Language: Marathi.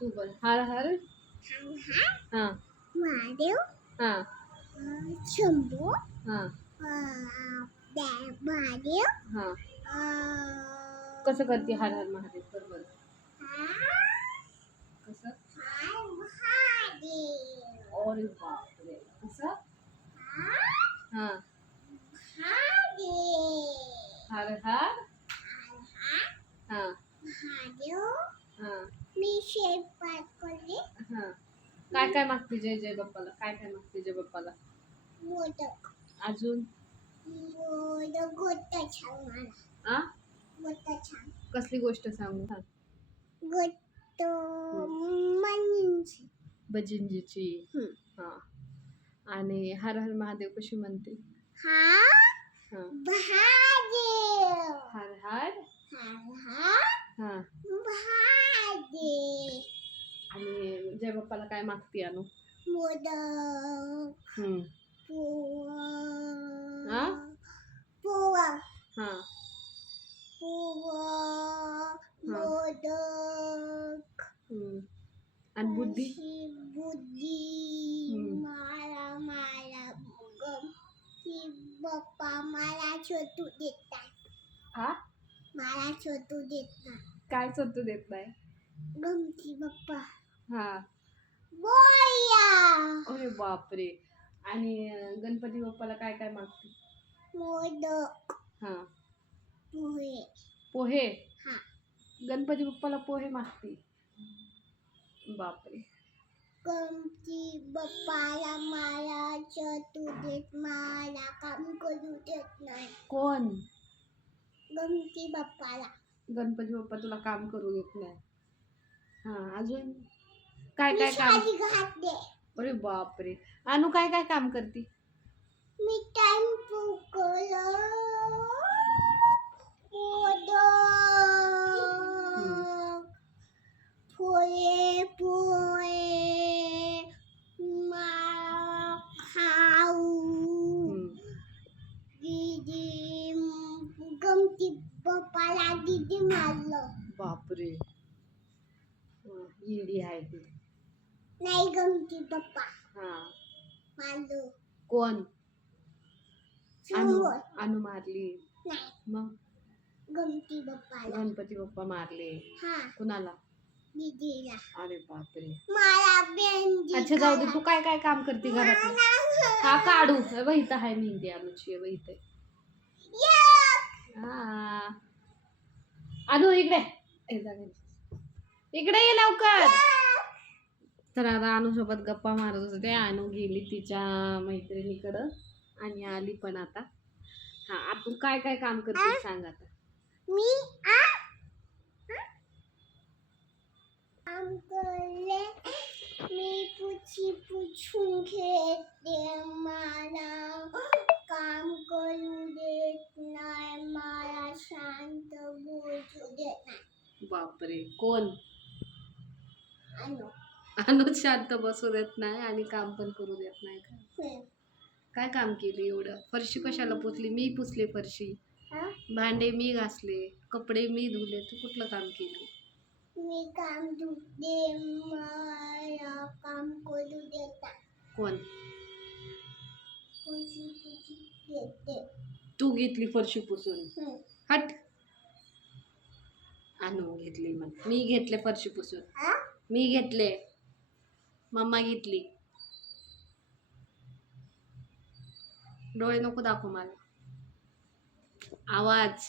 तू बोल. हर हर? हा. महादेव हा. शंभू? हा. हा. कसं करते हर हर महादेव? कर बरं कसं? अरे बापरे. कसं? हा. हर हर हा महादेव हा मी शेपात करले हा काय मागते जय जय बाप्पाला? काय काय मागते जय बाप्पाला? मोदक. अजून? मोदक मला. आ? कसली गोष्ट सांगू? सांग मनींची हम्म. हा. आणि हर हर महादेव कशी म्हणते? हा महादेव हर हर हा हा महादेव आणि जय बाप्पाला काय मागते अनु मोदक हम्म. पोहा हा? पोहा हा. पोहा मोदक. हम्म. आणि बुद्धी? अशी बुद्धी हम्म. मला मला गमती बाप्पा मला छोटू देतात. हा? मला छोटू देतात. काय चतू देत नाही? गमती बाप्पा हा. बोया. अरे बापरे. आणि अं, गणपती बाप्पाला काय काय मागते? मोदक. हा. पोहे. पोहे? हा. गणपती बाप्पाला पोहे मागते. बापरे. गमती बाप्पाला मला छोटू देत मला काम करू देत नाही. कोण? गमती बाप्पाला. गणपती बाप्पा तुला काम करू देत नाही. हा अजून? काय काय काम? साडी घातले अरे बापरे. अनु काय काय काम करते? मी टाइम खाऊ. हम्म. दीदी गमती पप्पाला दीदी मारलं. बापरे. हा, येडी आहे ती. नाही गमती पप्पा. हा. मारलं कोण? अनु समोर अनु मारली. नाही. मग? गमती पप्पाला गणपती बाप्पा मारले. हा. कुणाला? दीदीला. अरे बापरे. मला अच्छा जाऊ दे तू काय काय काम करते घरातलं? हा काढू. वहित आहे मेहंदी अनुची वहित हा. अनु इकडे. ए, जा घरी. इकडे ये लवकर. तर आता अनुसोबत गप्पा मारत होते. अनु गेली तिच्या मैत्रिणीकडं आणि आली पण आता. हा आपण काय काय काम करते सांग आता. मी आ? काम करले. मी पुची पुछून घेते. मला काम करू देत नाही. मला शांत बोलू देत नाही. बापरे कोण? अनु. अनु शांत बसू देत नाही आणि काम पण करू देत नाही. का. काय काम केली एवढं? फरशी कशाला पुसली? मी पुसली फरशी? भांडे मी घासले कपडे मी धुले. तू कुठलं काम केलं? मी काम मला काम करू देत. कोण? देते. तू घेतली फरशी पुसून. हट. आणू घेतली मग मी घेतले फरशी पुसून. हा? मी घेतले. मम्मा घेतली डोळे नको दाखव मला आवाज